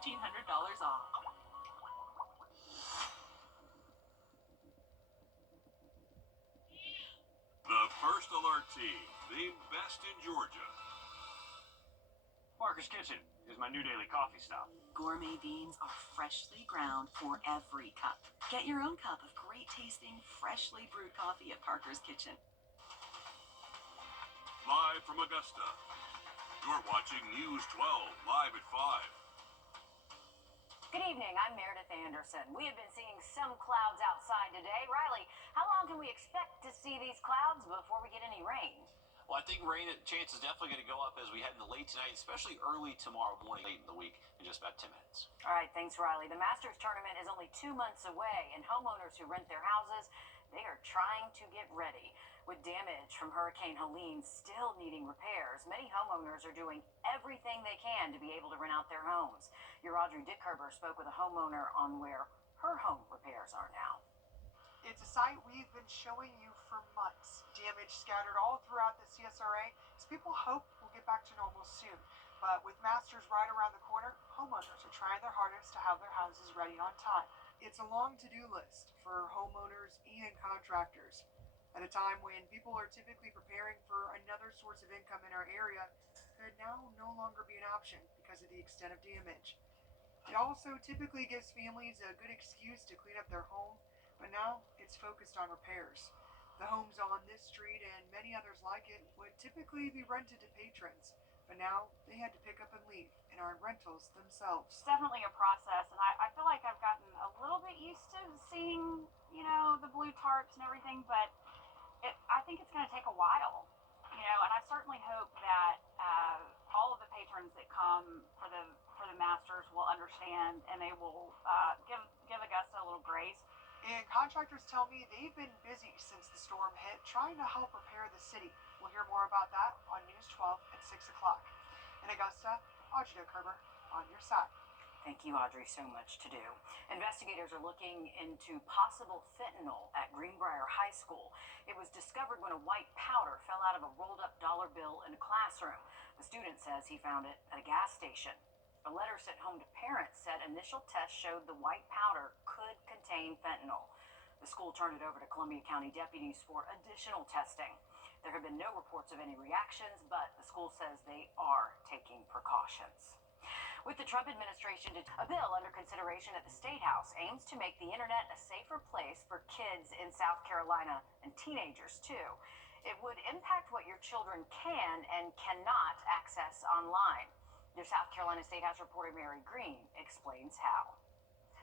$1,500 off. The First Alert Team, the best in Georgia. Parker's Kitchen is my new daily coffee stop. Gourmet beans are freshly ground for every cup. Get your own cup of great tasting, freshly brewed coffee at Parker's Kitchen. Live from Augusta, you're watching News 12 live at 5. Good evening, I'm Meredith Anderson. We have been seeing some clouds outside today. Riley, how long can we expect to see these clouds before we get any rain? Well, I think rain chance is definitely going to go up as we head into late tonight, especially early tomorrow morning, late in the week, in just about 10 minutes. All right, thanks, Riley. The Masters tournament is only 2 months away, and homeowners who rent their houses, they are trying to get ready. With damage from Hurricane Helene still needing repairs, many homeowners are doing everything they can to be able to rent out their homes. Your Wrdw spoke with a homeowner on where her home repairs are now. It's a site we've been showing you for months. Damage scattered all throughout the CSRA, as people hope we'll get back to normal soon. But with Masters right around the corner, homeowners are trying their hardest to have their houses ready on time. It's a long to-do list for homeowners and contractors. At a time when people are typically preparing for another source of income in our area, could now no longer be an option because of the extent of damage. It also typically gives families a good excuse to clean up their home, but now it's focused on repairs. The homes on this street and many others like it would typically be rented to patrons, but now they had to pick up and leave and are in rentals themselves. It's definitely a process, and I feel like I've gotten a little bit used to seeing, the blue tarps and everything, but I think it's going to take a while, and I certainly hope that all of the patrons that come for the Masters will understand, and they will give Augusta a little grace. And contractors tell me they've been busy since the storm hit, trying to help repair the city. We'll hear more about that on News 12 at 6 o'clock. In Augusta, Wrdw on your side. Thank you, Audrey. So much to do. Investigators are looking into possible fentanyl at Greenbrier High School. It was discovered when a white powder fell out of a rolled-up dollar bill in a classroom. The student says he found it at a gas station. A letter sent home to parents said initial tests showed the white powder could contain fentanyl. The school turned it over to Columbia County deputies for additional testing. There have been no reports of any reactions, but the school says they are taking precautions. With the Trump administration, a bill under consideration at the State House aims to make the internet a safer place for kids in South Carolina and teenagers, too. It would impact what your children can and cannot access online. Your South Carolina State House reporter Mary Green explains how.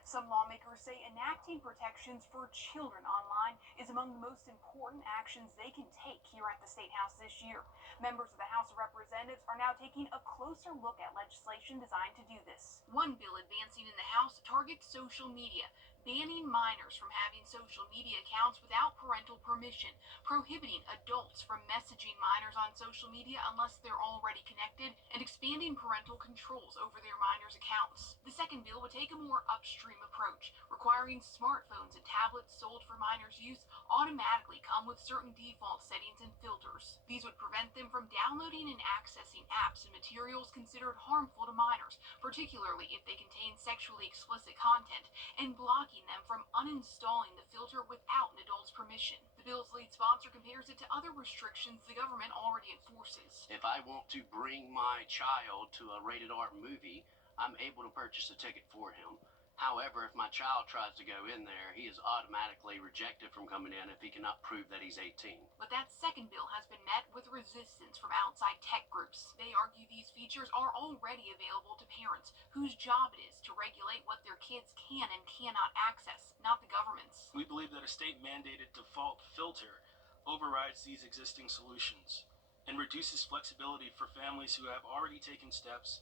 Some lawmakers say enacting protections for children online is among the most important actions they can take here at the State House this year. Members of the House of Representatives are now taking a closer look at legislation designed to do this. One bill advancing in the House targets social media, banning minors from having social media accounts without parental permission, prohibiting adults from messaging minors on social media unless they're already connected, and expanding parental controls over their minors' accounts. The second bill would take a more upstream approach, requiring smartphones and tablets sold for minors' use automatically come with certain default settings and filters. These would prevent them from downloading and accessing apps and materials considered harmful to minors, particularly if they contain sexually explicit content, and blocking them from uninstalling the filter without an adult's permission. The bill's lead sponsor compares it to other restrictions the government already enforces. If I want to bring my child to a rated R movie, I'm able to purchase a ticket for him. However, if my child tries to go in there, he is automatically rejected from coming in if he cannot prove that he's 18. But that second bill has been met with resistance from outside tech groups. They argue these features are already available to parents whose job it is to regulate what their kids can and cannot access, not the government's. We believe that a state-mandated default filter overrides these existing solutions and reduces flexibility for families who have already taken steps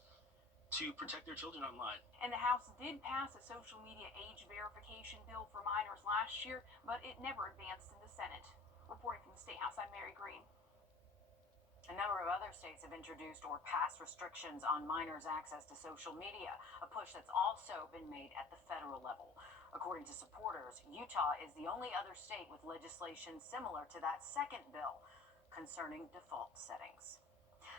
to protect their children online. And the House did pass a social media age verification bill for minors last year, but it never advanced in the Senate. Reporting from the State House, I'm Mary Green. A number of other states have introduced or passed restrictions on minors' access to social media, a push that's also been made at the federal level. According to supporters, Utah is the only other state with legislation similar to that second bill concerning default settings.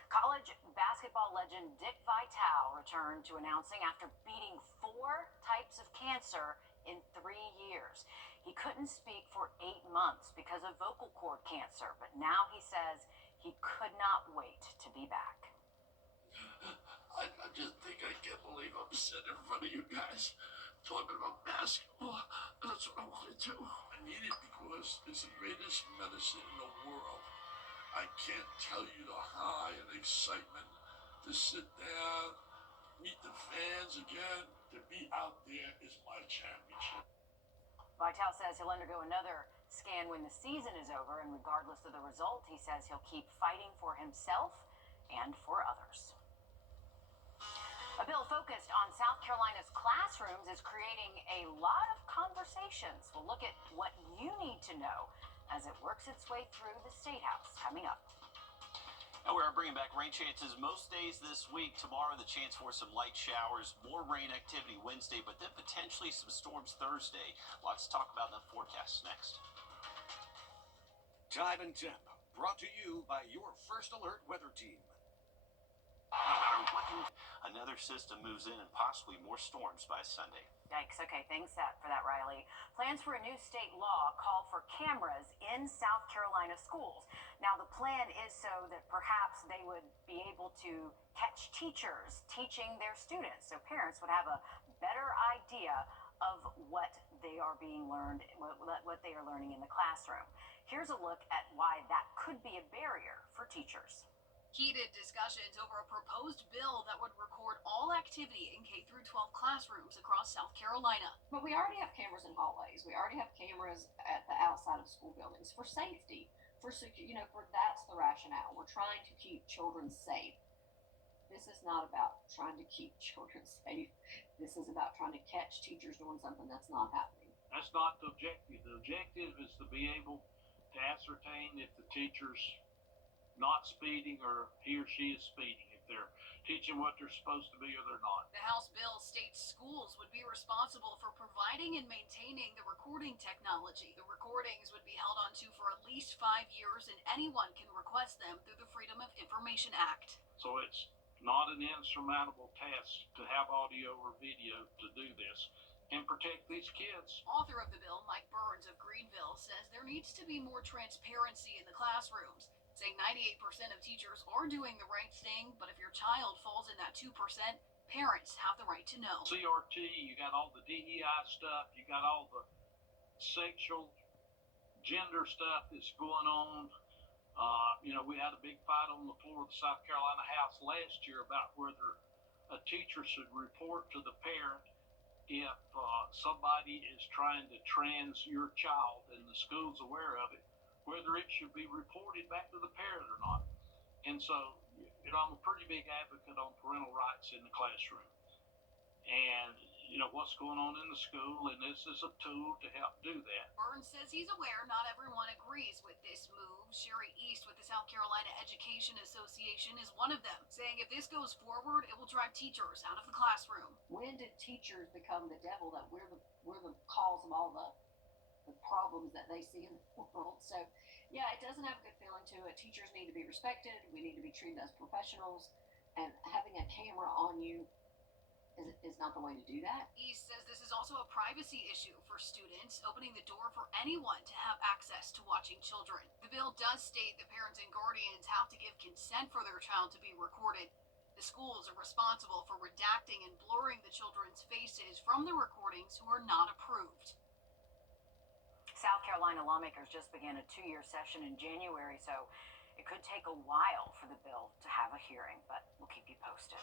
College basketball legend Dick Vitale returned to announcing after beating 4 types of cancer in 3 years. He couldn't speak for 8 months because of vocal cord cancer, but now he says he could not wait to be back. I just think I can't believe I'm sitting in front of you guys talking about basketball. That's what I want to do. I need it because it's the greatest medicine in the world. I can't tell you the high and excitement to sit there, meet the fans again, to be out there is my championship. Vitale says he'll undergo another scan when the season is over, and regardless of the result, he says he'll keep fighting for himself and for others. A bill focused on South Carolina's classrooms is creating a lot of conversations. We'll look at what you need to know as it works its way through the State House coming up. And we are bringing back rain chances most days this week. Tomorrow, the chance for some light showers, more rain activity Wednesday, but then potentially some storms Thursday. Lots to talk about in the forecast next. Time and Temp, brought to you by your First Alert weather team. Another system moves in and possibly more storms by Sunday. Yikes. Okay, thanks for that, Riley. Plans for a new state law call for cameras in South Carolina schools. Now, the plan is so that perhaps they would be able to catch teachers teaching their students, so parents would have a better idea of what they are being learned, what they are learning in the classroom. Here's a look at why that could be a barrier for teachers. Heated discussions over a proposed bill that would record all activity in K-12 classrooms across South Carolina. But we already have cameras in hallways. We already have cameras at the outside of school buildings for safety. That's the rationale. We're trying to keep children safe. This is not about trying to keep children safe. This is about trying to catch teachers doing something that's not happening. That's not the objective. The objective is to be able to ascertain if the teacher's not speeding or he or she is speeding, if they're teaching what they're supposed to be or they're not. The House bill states schools would be responsible for providing and maintaining the recording technology. The recordings would be held onto for at least 5 years, and anyone can request them through the Freedom of Information Act. So it's not an insurmountable task to have audio or video to do this and protect these kids. Author of the bill, Mike Burns of Greenville, says there needs to be more transparency in the classrooms, saying 98% of teachers are doing the right thing, but if your child falls in that 2%, parents have the right to know. CRT, you got all the DEI stuff, you got all the sexual gender stuff that's going on. We had a big fight on the floor of the South Carolina House last year about whether a teacher should report to the parent if somebody is trying to trans your child and the school's aware of it, whether it should be reported back to the parent or not. And so, I'm a pretty big advocate on parental rights in the classroom. And, what's going on in the school, and this is a tool to help do that. Burns says he's aware not everyone agrees with this move. Sherry East with the South Carolina Education Association is one of them, saying if this goes forward, it will drive teachers out of the classroom. When did teachers become the devil, that we're the cause of all the problems that they see in the world? So, yeah, it doesn't have a good feeling to it. Teachers need to be respected. We need to be treated as professionals, and having a camera on you is not the way to do that. East says this is also a privacy issue for students, opening the door for anyone to have access to watching children. The bill does state that parents and guardians have to give consent for their child to be recorded. The schools are responsible for redacting and blurring the children's faces from the recordings who are not approved. South Carolina lawmakers just began a 2-year session in January, so it could take a while for the bill to have a hearing, but we'll keep you posted.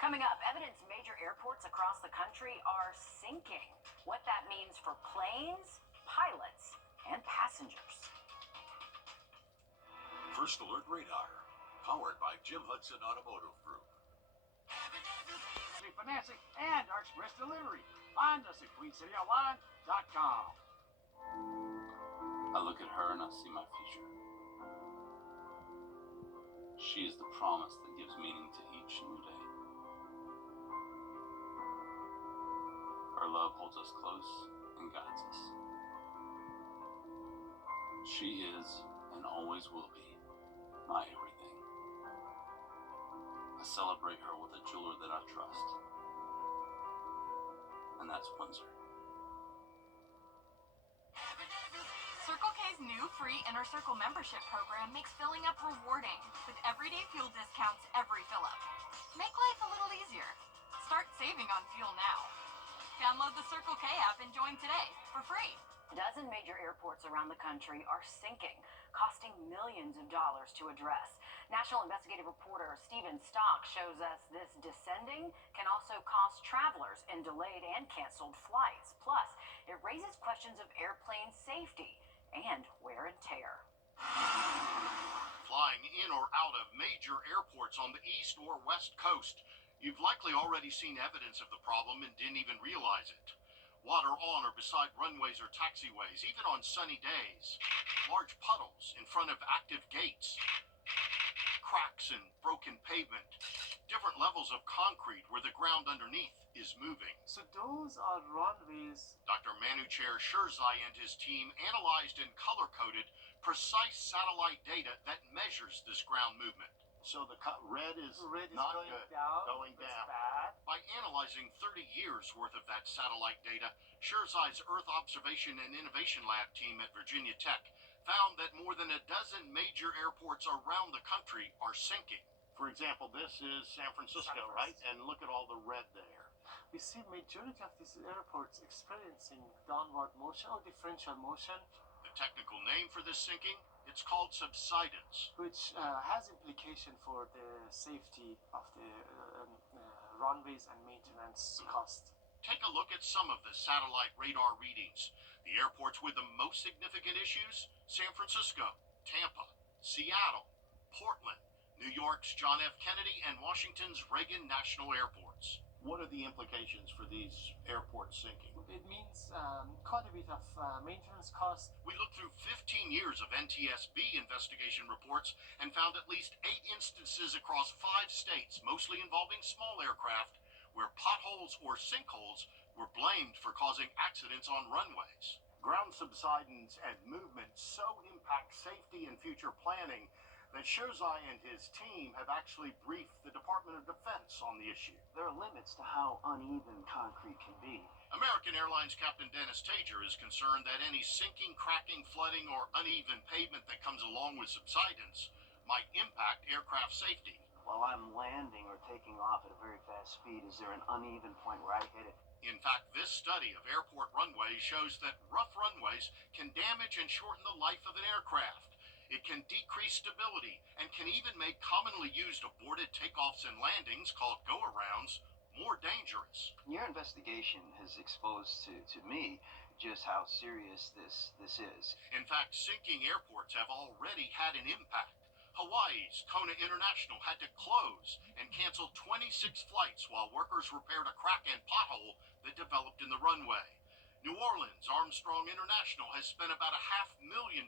Coming up, evidence major airports across the country are sinking. What that means for planes, pilots, and passengers. First Alert Radar, powered by Jim Hudson Automotive Group. Financing and our express delivery. Find us at QueenCityOnline.com. I look at her and I see my future. She is the promise that gives meaning to each new day. Her love holds us close and guides us. She is and always will be my everything. I celebrate her with a jeweler that I trust. And that's Windsor. Circle K's new free Inner Circle membership program makes filling up rewarding with everyday fuel discounts every fill up. Make life a little easier. Start saving on fuel now. Download the Circle K app and join today for free. A dozen major airports around the country are sinking, costing millions of dollars to address. National investigative reporter Stephen Stock shows us this descending can also cost travelers in delayed and canceled flights. Plus, it raises questions of airplane safety and wear and tear. Flying in or out of major airports on the east or west coast, you've likely already seen evidence of the problem and didn't even realize it. Water on or beside runways or taxiways, even on sunny days. Large puddles in front of active gates. Cracks and broken pavement. Different levels of concrete where the ground underneath is moving. So those are runways. Dr. Manucher Sherzai and his team analyzed and color-coded precise satellite data that measures this ground movement. So the red is not going good. down. Going It's down. bad. By analyzing 30 years worth of that satellite data, Sherzai's Earth Observation and Innovation Lab team at Virginia Tech found that more than a dozen major airports around the country are sinking. For example, this is San Francisco, right? And look at all the red there. We see majority of these airports experiencing downward motion or differential motion. The technical name for this sinking? It's called subsidence. Which has implication for the safety of the runways and maintenance cost. Take a look at some of the satellite radar readings. The airports with the most significant issues: San Francisco, Tampa, Seattle, Portland, New York's John F. Kennedy, and Washington's Reagan National Airports. What are the implications for these airports sinking? It means quite a bit of maintenance cost. We looked through 15 years of NTSB investigation reports and found at least 8 instances across 5 states, mostly involving small aircraft, where potholes or sinkholes were blamed for causing accidents on runways. Ground subsidence and movement so impact safety and future planning that Sherzai and his team have actually briefed the Department of Defense on the issue. There are limits to how uneven concrete can be. American Airlines Captain Dennis Tager is concerned that any sinking, cracking, flooding, or uneven pavement that comes along with subsidence might impact aircraft safety. While I'm landing or taking off at a very fast speed, is there an uneven point where I hit it? In fact, this study of airport runways shows that rough runways can damage and shorten the life of an aircraft. It can decrease stability and can even make commonly used aborted takeoffs and landings, called go-arounds, more dangerous. Your investigation has exposed to me just how serious this is. In fact, sinking airports have already had an impact. Hawaii's Kona International had to close and cancel 26 flights while workers repaired a crack and pothole that developed in the runway. New Orleans Armstrong International has spent about $500,000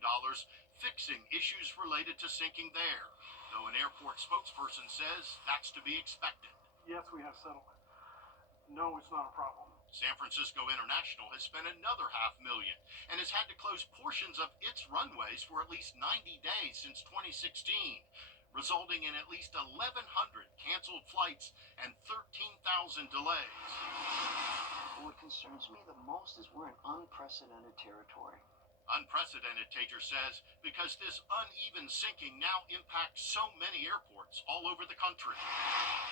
fixing issues related to sinking there, though an airport spokesperson says that's to be expected. Yes, we have settlement. No, it's not a problem. San Francisco International has spent another $500,000 and has had to close portions of its runways for at least 90 days since 2016, resulting in at least 1,100 canceled flights and 13,000 delays. What concerns me the most is we're in unprecedented territory. Unprecedented, Tager says, because this uneven sinking now impacts so many airports all over the country,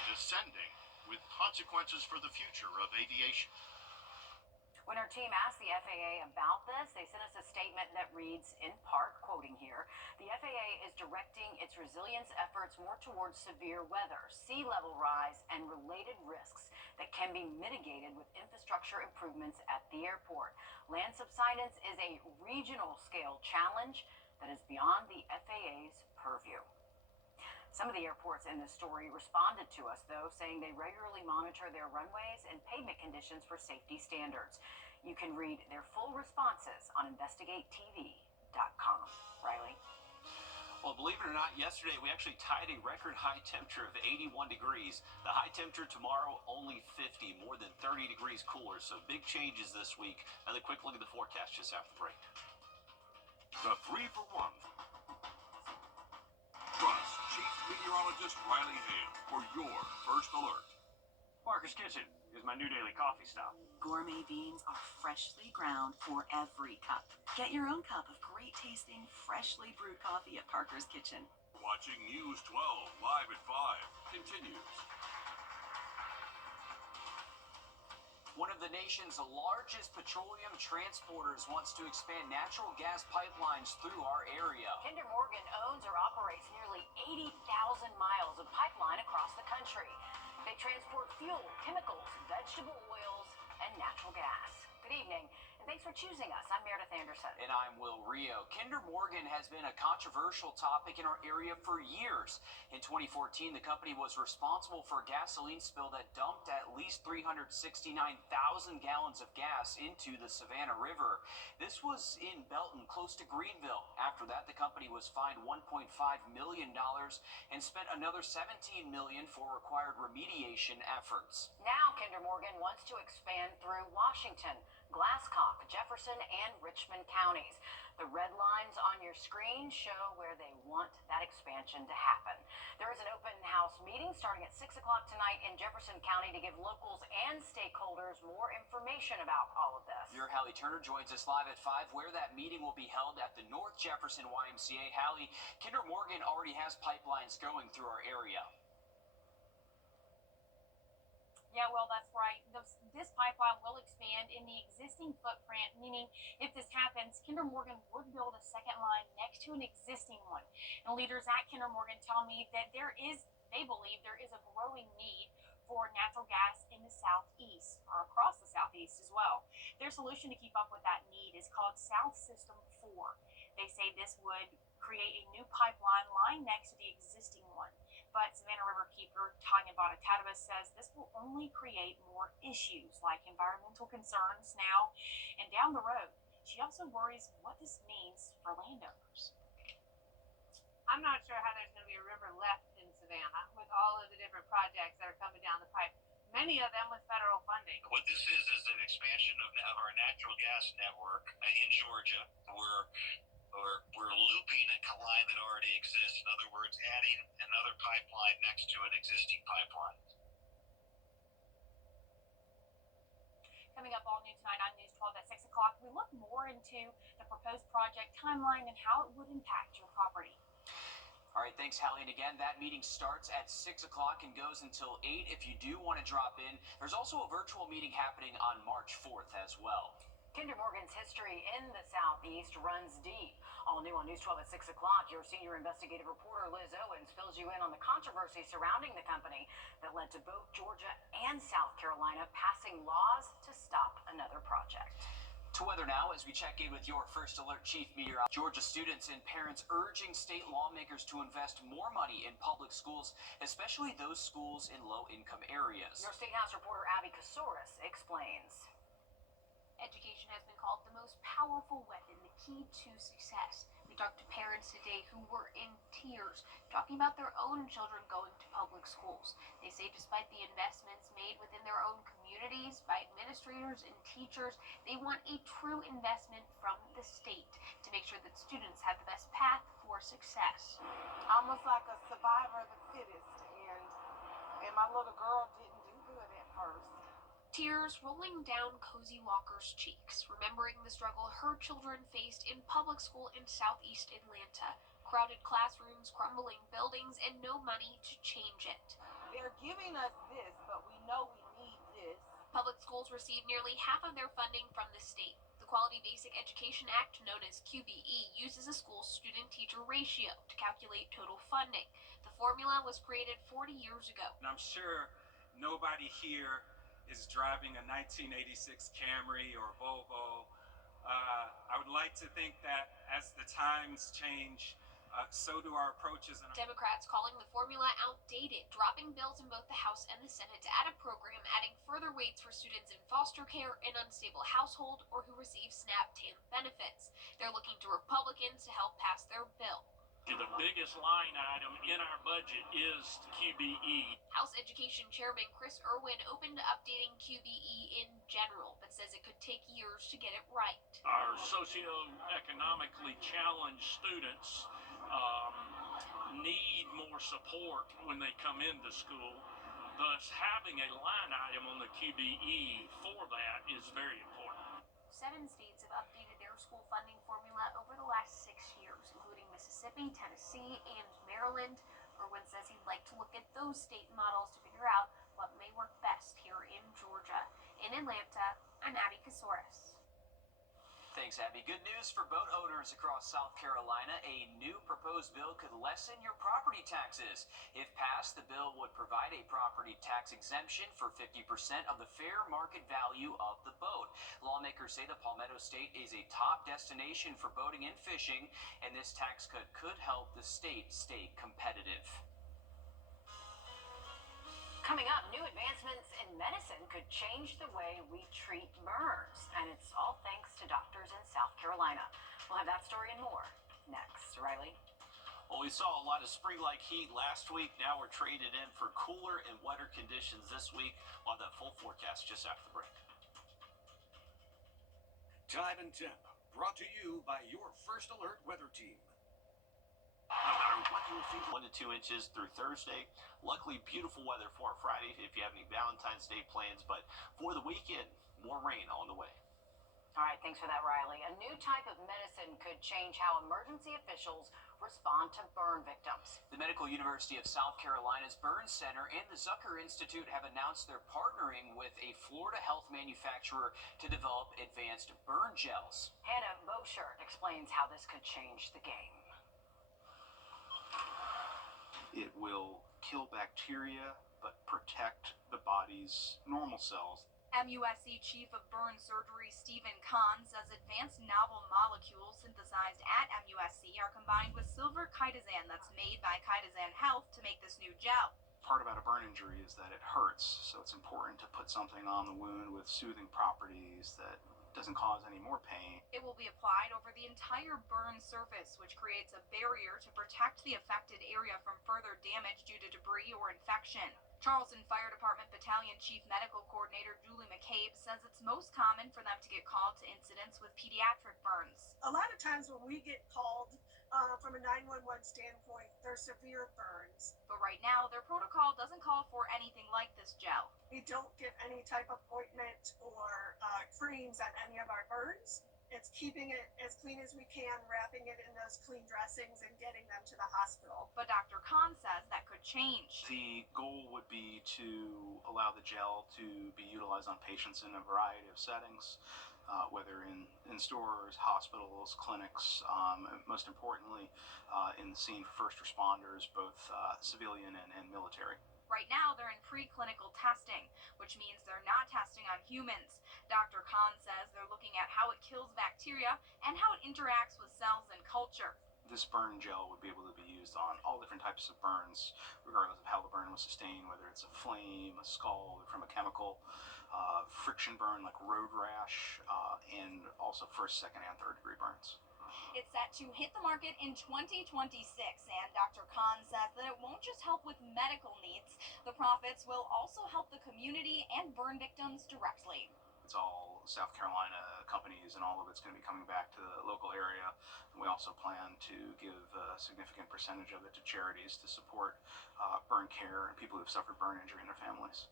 descending with consequences for the future of aviation. When our team asked the FAA about this, they sent us a statement that reads, in part, quoting here, the FAA is directing its resilience efforts more towards severe weather, sea level rise, and related risks that can be mitigated with infrastructure improvements at the airport. Land subsidence is a regional scale challenge that is beyond the FAA's purview. Some of the airports in this story responded to us, though, saying they regularly monitor their runways and pavement conditions for safety standards. You can read their full responses on investigatetv.com. Riley? Well, believe it or not, yesterday we actually tied a record high temperature of 81 degrees. The high temperature tomorrow, only 50, more than 30 degrees cooler. So big changes this week. Another quick look at the forecast just after the break. The 3-for-1. Trust Chief Meteorologist meteorologist Riley Hale for your first alert. Parker's Kitchen is my new daily coffee stop. Gourmet beans are freshly ground for every cup. Get your own cup of great tasting, freshly brewed coffee at Parker's Kitchen. Watching News 12 live at 5 continues. One of the nation's largest petroleum transporters wants to expand natural gas pipelines through our area. Kinder Morgan owns or operates nearly 80,000 miles of pipeline across the country. They transport fuel, chemicals, vegetable oils, and natural gas. Good evening, and thanks for choosing us. I'm Meredith Anderson. And I'm Will Rio. Kinder Morgan has been a controversial topic in our area for years. In 2014, the company was responsible for a gasoline spill that dumped at least 369,000 gallons of gas into the Savannah River. This was in Belton, close to Greenville. After that, the company was fined $1.5 million and spent another $17 million for required remediation efforts. Now, Kinder Morgan wants to expand through Washington, Glasscock, Jefferson, and Richmond counties. The red lines on your screen show where they want that expansion to happen. There is an open house meeting starting at 6 o'clock tonight in Jefferson County to give locals and stakeholders more information about all of this. Your Hallie Turner joins us live at 5, where that meeting will be held at the North Jefferson YMCA. Hallie, Kinder Morgan already has pipelines going through our area. Yeah, well, that's right. This pipeline will expand in the existing footprint, meaning if this happens, Kinder Morgan would build a second line next to an existing one. And leaders at Kinder Morgan tell me that they believe there is a growing need for natural gas in the southeast, or across the southeast as well. Their solution to keep up with that need is called South System 4. They say this would create a new pipeline lying next to the existing one. But Savannah River Keeper Tanya Bottatadova says this will only create more issues like environmental concerns now and down the road. She also worries what this means for landowners. I'm not sure how there's going to be a river left in Savannah with all of the different projects that are coming down the pipe, many of them with federal funding. What this is an expansion of our natural gas network in Georgia. We're looping a line that already exists. In other words, adding another pipeline next to an existing pipeline. Coming up all new tonight on News 12 at 6 o'clock, we look more into the proposed project timeline and how it would impact your property. All right, thanks, Hallie. And again, that meeting starts at 6 o'clock and goes until 8 if you do want to drop in. There's also a virtual meeting happening on March 4th as well. Kinder Morgan's history in the Southeast runs deep. All new on News 12 at 6 o'clock, your senior investigative reporter Liz Owens fills you in on the controversy surrounding the company that led to both Georgia and South Carolina passing laws to stop another project. To weather now as we check in with your first alert chief meteorologist. Georgia students and parents urging state lawmakers to invest more money in public schools, especially those schools in low-income areas. Your State House reporter Abby Kasouris explains. Education has been called the most powerful weapon, the key to success. We talked to parents today who were in tears, talking about their own children going to public schools. They say despite the investments made within their own communities by administrators and teachers, they want a true investment from the state to make sure that students have the best path for success. Almost like a survivor of the fittest, and my little girl didn't do good at first. Tears rolling down Cozy Walker's cheeks, remembering the struggle her children faced in public school in southeast Atlanta. Crowded classrooms, crumbling buildings, and no money to change it. They're giving us this, but we know we need this. Public schools receive nearly half of their funding from the state. The Quality Basic Education Act, known as QBE, uses a school's student-teacher ratio to calculate total funding. The formula was created 40 years ago. And I'm sure nobody here is driving a 1986 Camry or Volvo. I would like to think that as the times change, so do our approaches. Democrats calling the formula outdated, dropping bills in both the House and the Senate to add a program adding further weights for students in foster care and unstable household or who receive SNAP TANF benefits. They're looking to Republicans to help pass their bill. The biggest line item in our budget is QBE. House Education Chairman Chris Irwin opened to updating QBE in general, but says it could take years to get it right. Our socioeconomically challenged students need more support when they come into school. Thus, having a line item on the QBE for that is very important. 7 states have updated their school funding formula over the last 6 years, including Mississippi, Tennessee, and Maryland. Irwin says he'd like to look at those state models to figure out what may work best here in Georgia. In Atlanta, I'm Abby Kasouris. Thanks, Abby. Good news for boat owners across South Carolina. A new proposed bill could lessen your property taxes. If passed, the bill would provide a property tax exemption for 50% of the fair market value of the boat. Lawmakers say the Palmetto State is a top destination for boating and fishing, and this tax cut could help the state stay competitive. Coming up, new advancements in medicine could change the way we treat burns, and it's all thanks to doctors in South Carolina. We'll have that story and more next. Riley? Well, we saw a lot of spring-like heat last week. Now we're traded in for cooler and wetter conditions this week. We'll have that full forecast just after the break. Time and Temp, brought to you by your First Alert weather team. No matter what you think. 1 to 2 inches through Thursday. Luckily, beautiful weather for Friday if you have any Valentine's Day plans. But for the weekend, more rain on the way. All right, thanks for that, Riley. A new type of medicine could change how emergency officials respond to burn victims. The Medical University of South Carolina's Burn Center and the Zucker Institute have announced they're partnering with a Florida health manufacturer to develop advanced burn gels. Hannah Boschert explains how this could change the game. It will kill bacteria, but protect the body's normal cells. MUSC Chief of Burn Surgery Stephen Kahn says advanced novel molecules synthesized at MUSC are combined with silver chitosan that's made by Chitosan Health to make this new gel. Part about a burn injury is that it hurts, so it's important to put something on the wound with soothing properties that doesn't cause any more pain. It will be applied over the entire burn surface, which creates a barrier to protect the affected area from further damage due to debris or infection. Charleston Fire Department Battalion Chief Medical Coordinator Julie McCabe says it's most common for them to get called to incidents with pediatric burns. A lot of times when we get called from a 911 standpoint, they're severe burns. But right now, their protocol doesn't call for anything like this gel. We don't give any type of ointment or creams on any of our burns. It's keeping it as clean as we can, wrapping it in those clean dressings and getting them to the hospital. But Dr. Kahn says that could change. The goal would be to allow the gel to be utilized on patients in a variety of settings, whether in stores, hospitals, clinics, most importantly, in the scene for first responders, both civilian and military. Right now, they're in preclinical testing, which means they're not testing on humans. Dr. Kahn says they're looking at how it kills bacteria and how it interacts with cells and culture. This burn gel would be able to be used on all different types of burns, regardless of how the burn was sustained, whether it's a flame, a scald, or from a chemical, friction burn like road rash, and also first, second, and third degree burns. It's set to hit the market in 2026, and Dr. Kahn says that it won't just help with medical needs. The profits will also help the community and burn victims directly. It's all South Carolina companies, and all of it's going to be coming back to the local area. And we also plan to give a significant percentage of it to charities to support burn care and people who've suffered burn injury in their families.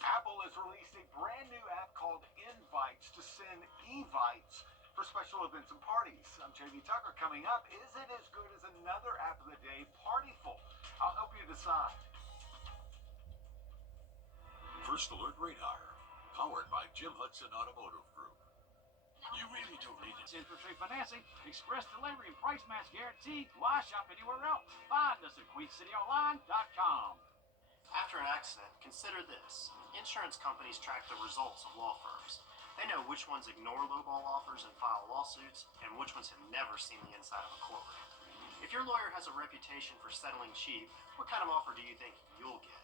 Apple has released a brand new app called Invites to send evites for special events and parties. I'm JV Tucker. Coming up, is it as good as another app of the day, Partyful? I'll help you decide. First Alert Radar, powered by Jim Hudson Automotive Group. You really don't need it. Interest rate financing, express delivery, and price match guaranteed. Why shop anywhere else? Find us at QueenCityOnline.com. After an accident, consider this. Insurance companies track the results of law firms. They know which ones ignore lowball offers and file lawsuits, and which ones have never seen the inside of a courtroom. If your lawyer has a reputation for settling cheap, what kind of offer do you think you'll get?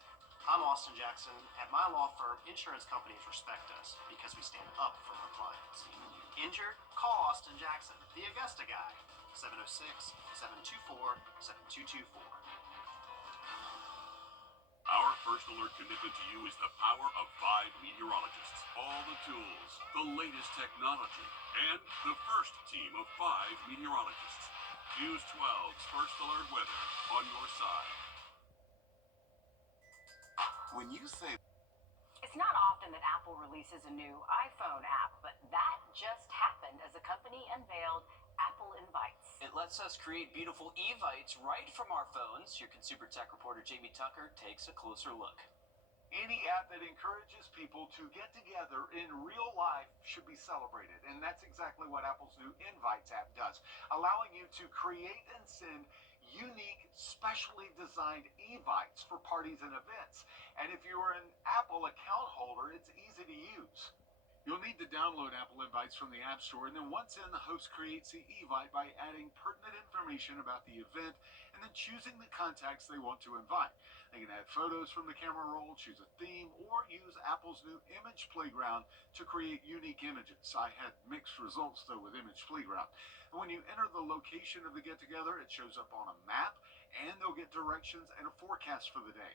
I'm Austin Jackson. At my law firm, insurance companies respect us because we stand up for our clients. Injured? Call Austin Jackson, the Augusta guy. 706-724-7224. Our First First Alert commitment to you is the power of 5 meteorologists. All the tools, the latest technology, and the first team of 5 meteorologists. News 12's First Alert weather on your side. When you say It's not often that Apple releases a new iPhone app, but that just happened as the company unveiled Apple Invites. It lets us create beautiful Evites right from our phones. Your consumer tech reporter Jamie Tucker takes a closer look. any app that encourages people to get together in real life should be celebrated. And that's exactly what Apple's new Invites app does, allowing you to create and send unique, specially designed Evites for parties and events. And if you're an Apple account holder, it's easy to use. You'll need to download Apple Invites from the App Store, and then once in, the host creates the Evite by adding pertinent information about the event and then choosing the contacts they want to invite. They can add photos from the camera roll, choose a theme, or use Apple's new Image Playground to create unique images. I had mixed results, though, with Image Playground. And when you enter the location of the get-together, it shows up on a map, and they'll get directions and a forecast for the day.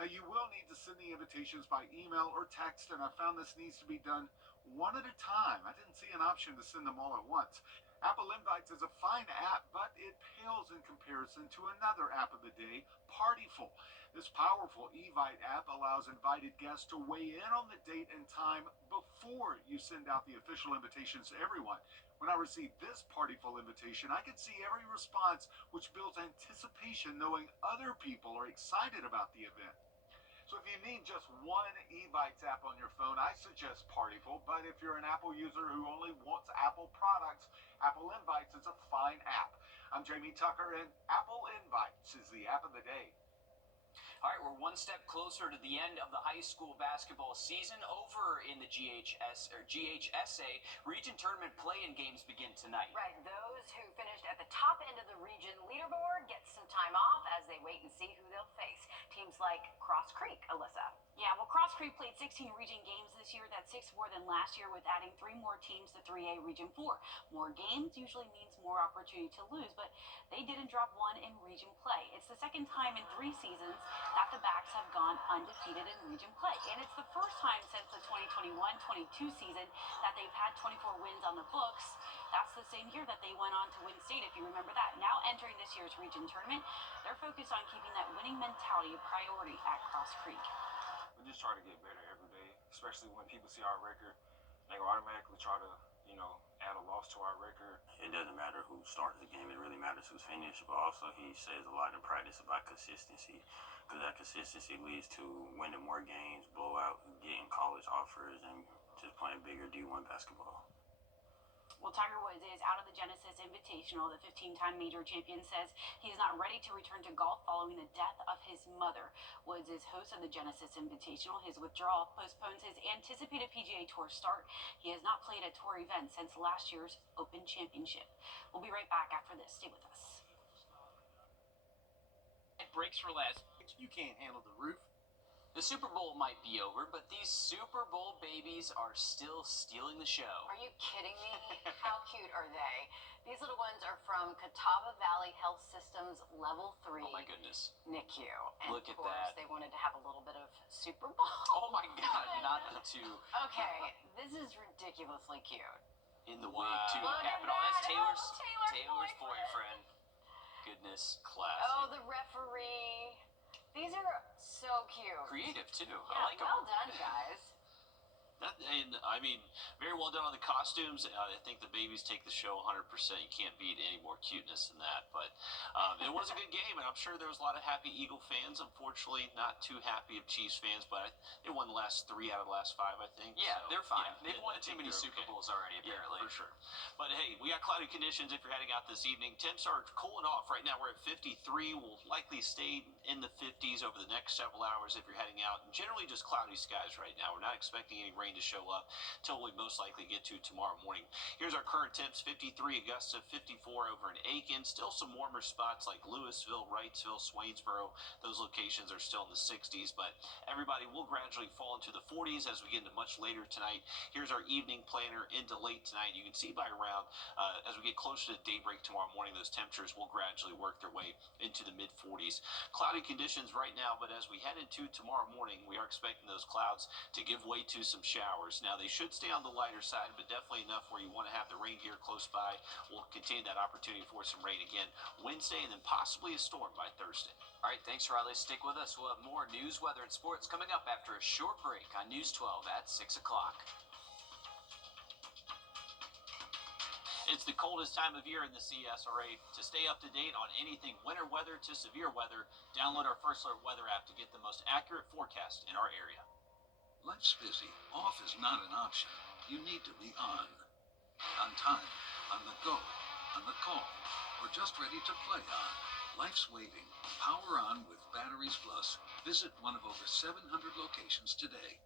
Now, you will need to send the invitations by email or text, and I found this needs to be done one at a time. I didn't see an option to send them all at once. Apple Invites is a fine app, but it pales in comparison to another app of the day, Partyful. This powerful Evite app allows invited guests to weigh in on the date and time before you send out the official invitations to everyone. When I received this Partyful invitation, I could see every response, which builds anticipation knowing other people are excited about the event. So if you need just one Evites app on your phone, I suggest Partyful. But if you're an Apple user who only wants Apple products, Apple Invites is a fine app. I'm Jamie Tucker, and Apple Invites is the app of the day. All right, we're one step closer to the end of the high school basketball season. Over in the GHSA, region tournament play-in games begin tonight. Right, those who finished at the top end of the region leaderboard get some time off as they wait and see who they'll face. Teams like Cross Creek, Alyssa. Yeah, well, Cross Creek played 16 region games this year. That's 6 more than last year, with adding 3 more teams to 3A Region 4. More games usually means more opportunity to lose, but they didn't drop one in region play. It's the second time in 3 seasons that the Backs have gone undefeated in region play. And it's the first time since the 2021-22 season that they've had 24 wins on the books. That's the same year that they went on to win state, if you remember that. Now entering this year's region tournament, they're focused on keeping that winning mentality a priority at Cross Creek. We just try to get better every day, especially when people see our record. They will automatically try to, add a loss to our record. It doesn't matter who starts the game. It really matters who's finished. But also, he says a lot in practice about consistency, because that consistency leads to winning more games, blowout, getting college offers, and just playing bigger D1 basketball. Well, Tiger Woods is out of the Genesis Invitational. The 15-time major champion says he is not ready to return to golf following the death of his mother. Woods is host of the Genesis Invitational. His withdrawal postpones his anticipated PGA Tour start. He has not played a tour event since last year's Open Championship. We'll be right back after this. Stay with us. It breaks for less. You can't handle the roof. The Super Bowl might be over, but these Super Bowl babies are still stealing the show. Are you kidding me? How cute are they? These little ones are from Catawba Valley Health System's Level 3 Oh my goodness. NICU. And Look of at course, that. they wanted to have a little bit of Super Bowl. Oh my God, not the two. Okay, this is ridiculously cute. In the wig, too. Look at But that's that. Taylor's, Oh, Taylor's boyfriend. Goodness, classic. Oh, the referee. These are so cute. Creative, too. Yeah, I like them. well done, guys. Very well done on the costumes. I think the babies take the show 100%. You can't beat any more cuteness than that. But it was a good game, and I'm sure there was a lot of happy Eagle fans. Unfortunately, not too happy of Chiefs fans, but they won the last 3 out of the last 5, I think. Yeah, So, they're fine. yeah, They've won I too think many they're Super okay. Bowls already, apparently. Yeah, for sure. But hey, we got cloudy conditions if you're heading out this evening. Temps are cooling off. Right now we're at 53. We'll likely stay in the 50s over the next several hours if you're heading out. And generally just cloudy skies right now. We're not expecting any rain rain to show up till we most likely get to tomorrow morning. Here's our current temps: 53 Augusta, 54 over in Aiken. Still some warmer spots like Louisville, Wrightsville, Swainsboro. Those locations are still in the 60s, but everybody will gradually fall into the 40s as we get into much later tonight. Here's our evening planner into late tonight. You can see by around as we get closer to daybreak tomorrow morning, those temperatures will gradually work their way into the mid 40s. Cloudy conditions right now, but as we head into tomorrow morning, we are expecting those clouds to give way to some showers. Now, they should stay on the lighter side, but definitely enough where you want to have the rain gear close by. We'll continue that opportunity for some rain again Wednesday, and then possibly a storm by Thursday. All right, thanks, Riley. Stick with us. We'll have more news, weather, and sports coming up after a short break on News 12 at 6 o'clock. It's the coldest time of year in the CSRA. To stay up to date on anything winter weather to severe weather, download our First Alert weather app to get the most accurate forecast in our area. Life's busy. Off is not an option. You need to be on. On time, on the go, on the call, or just ready to play on. Life's waiting. Power on with Batteries Plus. Visit one of over 700 locations today.